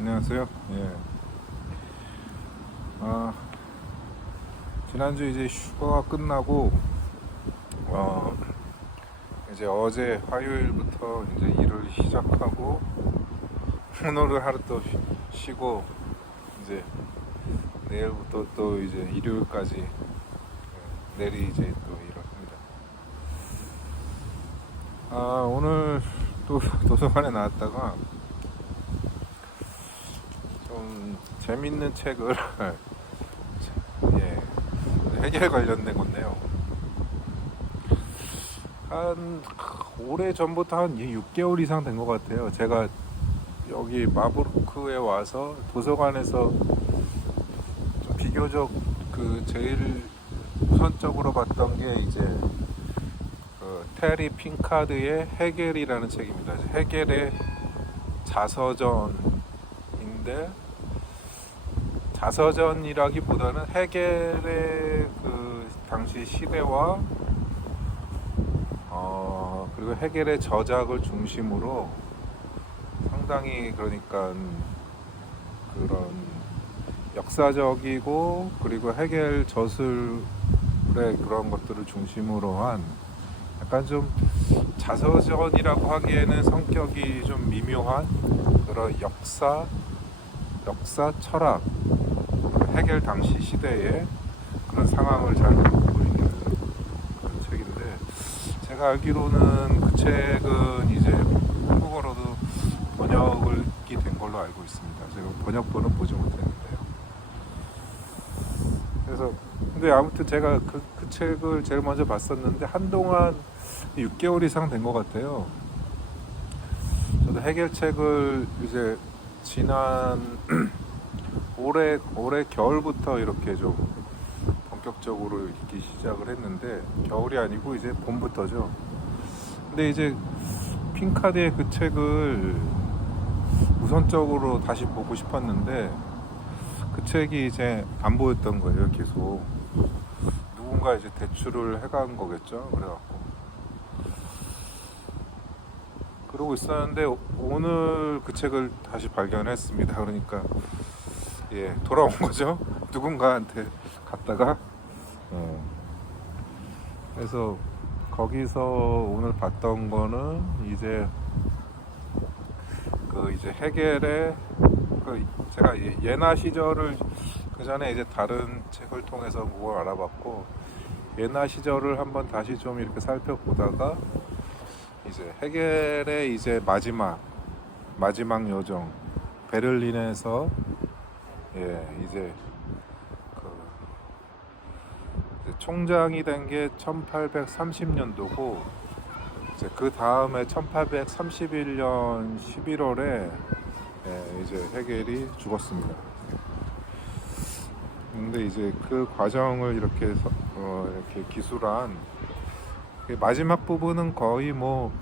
안녕하세요. 예. 아, 지난주 이제 휴가가 끝나고, 어, 이제 어제 화요일부터 이제 일을 시작하고, 오늘은 하루 또 쉬고, 이제 내일부터 또 이제 일요일까지, 내일이 이제 또 일을 합니다. 오늘 또 도서관에 나왔다가, 좀 재밌는 책을, 예, 해결 관련된 건데요. 한 오래 전부터 한 6개월 이상 된 것 같아요. 제가 여기 마부르크에 와서 도서관에서 좀 비교적 그 제일 우선적으로 봤던 게 이제 그 테리 핑카드의 헤겔이라는 책입니다. 헤겔의 자서전인데, 자서전이라기보다는 헤겔의 그 당시 시대와 그리고 헤겔의 저작을 중심으로 상당히, 그러니까 그런 역사적이고 그리고 헤겔 저술의 그런 것들을 중심으로 한, 약간 좀 자서전이라고 하기에는 성격이 좀 미묘한 그런 역사 철학, 헤겔 당시 시대의 그런 상황을 잘 담고 있는 그런 책인데, 제가 알기로는 그 책은 이제 한국어로도 번역이 된 걸로 알고 있습니다. 제가 번역본은 보지 못했는데요. 그래서 근데 아무튼 제가 그 책을 제일 먼저 봤었는데, 한동안 6개월 이상 된 것 같아요. 저도 해결 책을 이제 지난 올해 겨울부터 이렇게 좀 본격적으로 읽기 시작을 했는데, 겨울이 아니고 이제 봄부터죠. 근데 이제 핑카드의 그 책을 우선적으로 다시 보고 싶었는데, 그 책이 이제 안 보였던 거예요. 계속 누군가 이제 대출을 해간 거겠죠. 그래갖고 그러고 있었는데, 오늘 그 책을 다시 발견했습니다. 그러니까 돌아온 거죠. 누군가한테 갔다가. 그래서 거기서 오늘 봤던 거는 이제 그 이제 헤겔의 그 제가 예나 시절을 그 전에 이제 다른 책을 통해서 그걸 알아봤고, 예나 시절을 한번 다시 좀 이렇게 살펴보다가 이제 헤겔의 이제 마지막 여정, 베를린에서 이제 이제 총장이 된 게 1830년도고, 이제 그 다음에 1831년 11월에 이제 헤겔이 죽었습니다. 근데 이제 그 과정을 이렇게 이렇게 기술한 마지막 부분은 거의 뭐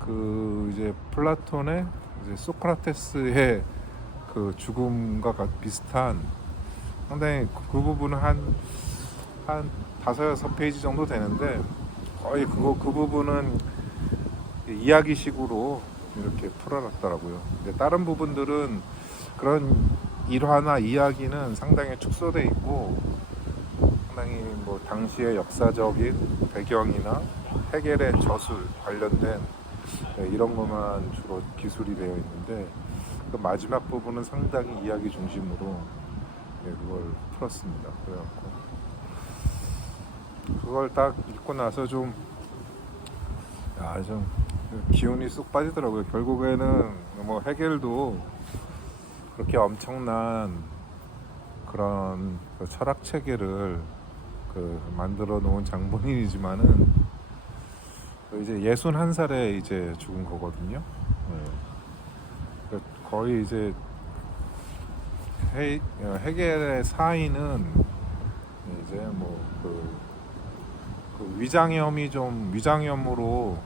그 이제 플라톤의 이제 소크라테스의 그 죽음과 비슷한, 상당히 그 부분은 한 5-6페이지 정도 되는데, 거의 그 부분은 이야기식으로 이렇게 풀어놨더라고요. 근데 다른 부분들은 그런 일화나 이야기는 상당히 축소돼 있고, 상당히 뭐 당시의 역사적인 배경이나 헤겔의 저술 관련된 이런 것만 주로 기술이 되어 있는데, 그 마지막 부분은 상당히 이야기 중심으로 그걸 풀었습니다. 그래갖고 그걸 딱 읽고 나서 좀 기운이 쑥 빠지더라고요. 결국에는 뭐 헤겔도 그렇게 엄청난 그런 그 철학 체계를 만들어 놓은 장본인이지만은 이제 61살에 이제 죽은 거거든요. 거의 이제 헤겔의 사인은 이제 뭐 그 위장염으로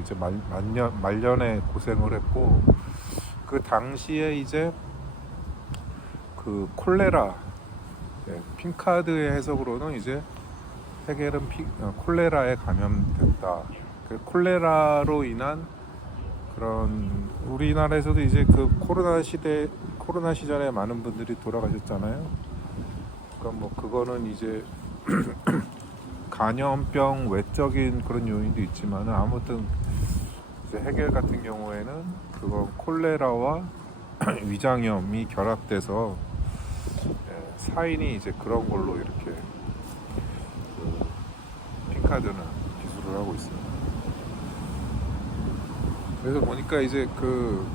이제 말년에 고생을 했고, 그 당시에 이제 그 콜레라, 핑카드의 해석으로는 이제 헤겔은 콜레라에 감염됐다. 그 콜레라로 인한 그런 우리나라에서도 이제 그 코로나 시절에 많은 분들이 돌아가셨잖아요. 그러니까 뭐 그거는 이제 간염병 외적인 그런 요인도 있지만 아무튼 이제 해겔 같은 경우에는 그거 콜레라와 위장염이 결합돼서 사인이 이제 그런 걸로 이렇게 그 핑카드는 기술을 하고 있습니다. 그래서 보니까 이제 그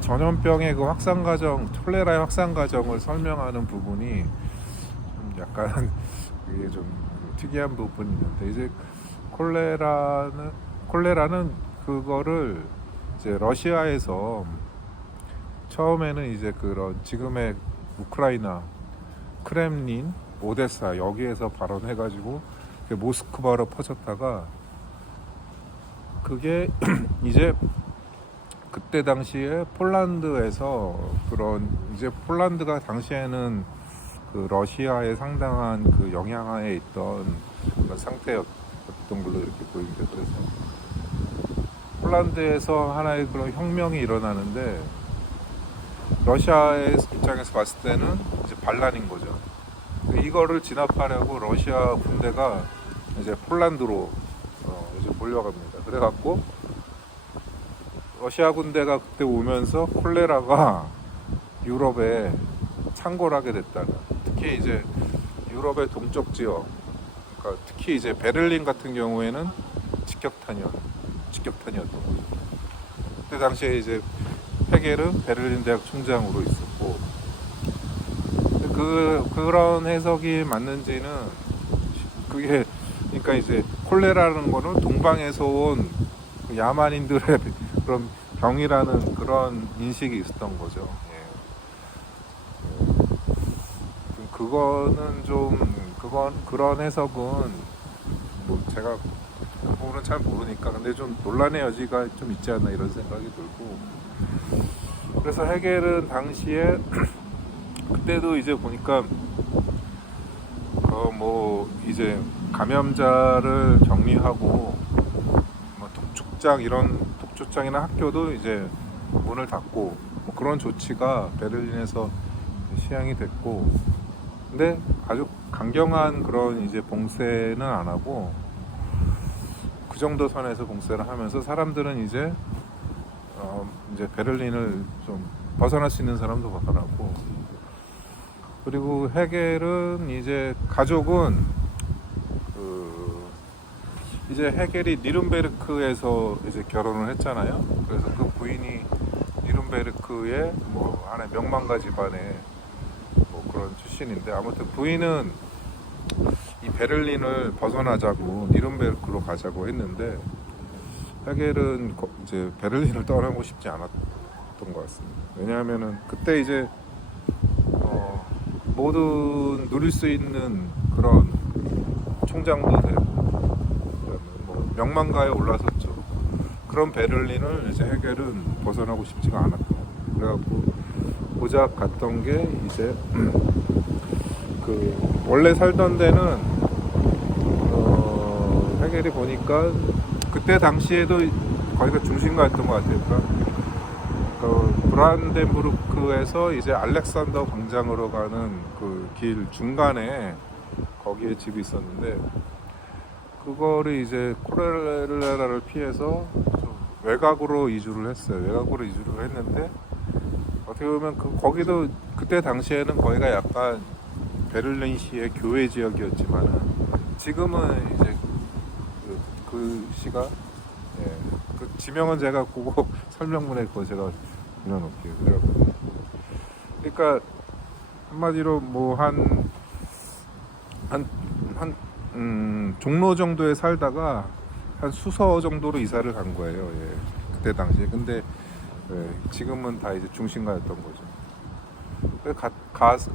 전염병의 그 확산 과정, 콜레라의 확산 과정을 설명하는 부분이 좀 약간 이게 좀 특이한 부분이 있는데 이제 콜레라는 그거를 이제 러시아에서 처음에는 이제 그런 지금의 우크라이나, 크렘린, 오데사 여기에서 발원해가지고 모스크바로 퍼졌다가 그게 이제 그때 당시에 폴란드에서 그런 이제 폴란드가 당시에는 그 러시아의 상당한 그 영향하에 있던 그런 상태였던 걸로 이렇게 보입니다. 그래서 폴란드에서 하나의 그런 혁명이 일어나는데 러시아의 입장에서 봤을 때는 이제 반란인 거죠. 이거를 진압하려고 러시아 군대가 이제 폴란드로 이제 몰려갑니다. 그래갖고 러시아 군대가 그때 오면서 콜레라가 유럽에 창궐하게 됐다는, 특히 이제 유럽의 동쪽 지역, 그러니까 특히 이제 베를린 같은 경우에는 직격탄이었던 거죠. 그때 당시에 이제 해겔은 베를린 대학 총장으로 있었고, 그런 해석이 맞는지는 그게 그러니까 이제 콜레라라는 거는 동방에서 온 야만인들의 그런 병이라는 그런 인식이 있었던 거죠. 그거는 좀 그런 해석은 뭐 제가 그 부분은 잘 모르니까 근데 좀 논란의 여지가 좀 있지 않나 이런 생각이 들고, 그래서 해겔은 당시에 그때도 이제 보니까 뭐 이제 감염자를 격리하고 뭐 독촉장이나 학교도 이제 문을 닫고 뭐 그런 조치가 베를린에서 시행이 됐고, 근데 아주 강경한 그런 이제 봉쇄는 안 하고 그 정도 선에서 봉쇄를 하면서 사람들은 이제 베를린을 좀 벗어날 수 있는 사람도 벗어나고, 그리고 해겔은 이제 가족은 이제 해겔이 니른베르크에서 이제 결혼을 했잖아요. 그래서 그 부인이 니른베르크의 뭐 하나의 명망가 집안의 뭐 그런 출신인데, 아무튼 부인은 이 베를린을 벗어나자고 니른베르크로 가자고 했는데 해겔은 이제 베를린을 떠나고 싶지 않았던 것 같습니다. 왜냐하면은 그때 이제 모든 누릴 수 있는 그런 총장도 되고 뭐 명망가에 올라섰죠. 그런 베를린을 이제 해겔은 벗어나고 싶지가 않았던 거예요. 그래갖고 고작 갔던 게 이제 그 원래 살던 데는 해겔이 보니까 그때 당시에도 거기가 중심가였던 것 같아요. 브란덴부르크에서 이제 알렉산더 광장으로 가는 그 길 중간에 거기에 집이 있었는데, 그거를 이제 콜레라를 피해서 좀 외곽으로 이주를 했어요. 외곽으로 이주를 했는데 어떻게 보면 거기도 그때 당시에는 거기가 약간 베를린시의 교외 지역이었지만 지금은 이제 그 시가 그 지명은 제가 그거 설명문에 그거 제가 올려놓을게요. 그러니까 한마디로 뭐 종로 정도에 살다가 한 수서 정도로 이사를 간 거예요. 그때 당시에. 근데 지금은 다 이제 중심가였던 거죠.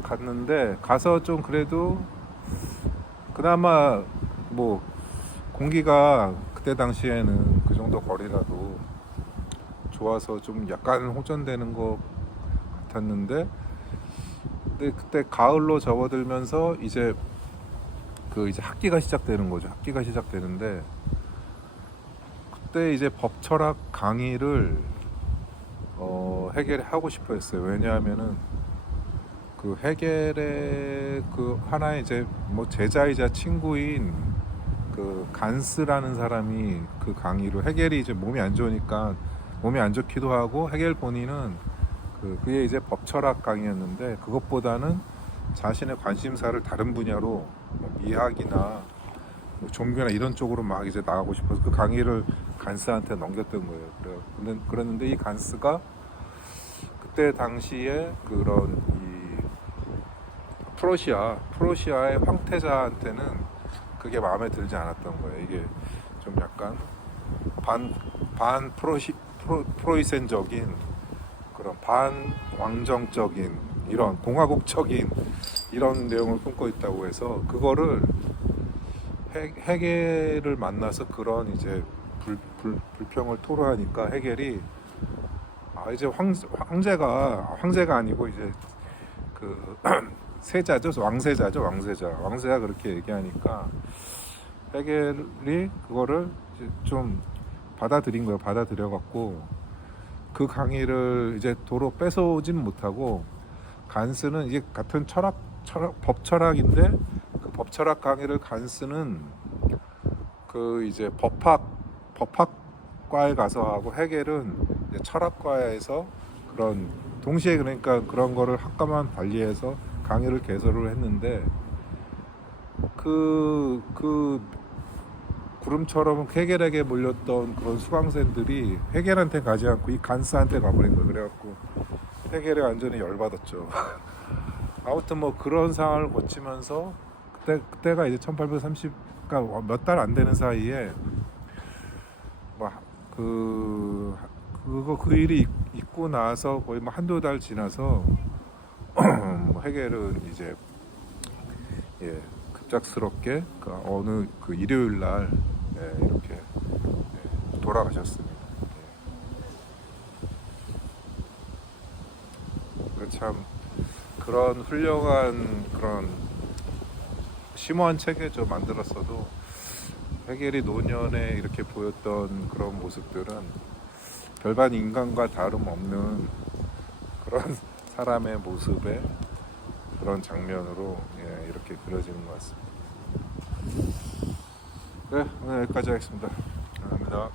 갔는데 가서 좀 그래도 그나마 뭐 공기가 그때 당시에는 그 정도 거리라도 좋아서 좀 약간 호전되는 것 같았는데, 근데 그때 가을로 접어들면서 이제 학기가 시작되는 거죠. 학기가 시작되는데 그때 이제 법철학 강의를 해겔이 하고 싶어 했어요. 왜냐하면은 그 해겔의 그 하나의 이제 뭐 제자이자 친구인 그 간스라는 사람이 그 강의로, 해겔이 이제 몸이 안 좋으니까, 몸이 안 좋기도 하고 해겔 본인은 그게 이제 법철학 강의였는데, 그것보다는 자신의 관심사를 다른 분야로 뭐 미학이나 뭐 종교나 이런 쪽으로 막 이제 나가고 싶어서 그 강의를 간스한테 넘겼던 거예요. 그랬는데 이 간스가 그때 당시에 그런 이 프로시아의 황태자한테는 그게 마음에 들지 않았던 거예요. 이게 좀 약간 반 프로이센적인 그런 반왕정적인 이런 공화국적인 이런 내용을 품고 있다고 해서, 그거를 해겔을 만나서 그런 이제 불평을 토로하니까 해겔이 이제 황제가 아니고 이제 그 세자죠, 왕세자 그렇게 얘기하니까 해겔이 그거를 이제 좀 받아들인 거예요. 받아들여 갖고 그 강의를 이제 도로 뺏어오진 못하고, 간스는 이게 같은 법철학인데 그 법철학 강의를 간스는 그 이제 법학과에 가서 하고, 해겔은 이제 철학과에서 그런 동시에, 그러니까 그런 거를 학과만 달리해서 강의를 개설을 했는데, 그 구름처럼 해겔에게 몰렸던 그런 수강생들이 해겔한테 가지 않고 이 간스한테 가버린 거예요. 그래갖고 해겔이 완전히 열받았죠. 아무튼 뭐 그런 상황을 거치면서 그때가 이제 1830, 그러니까 몇 달 안 되는 사이에 그 일이 있고 나서 거의 뭐 한두 달 지나서 뭐 해겔은 이제 급작스럽게 그 어느 그 일요일 날 이렇게 돌아가셨습니다. 참 그런 훌륭한 그런 심오한 체계죠. 만들었어도 해겔이 노년에 이렇게 보였던 그런 모습들은 별반 인간과 다름없는 그런 사람의 모습의 그런 장면으로 이렇게 그려지는 것 같습니다. 네, 오늘 여기까지 하겠습니다. 감사합니다.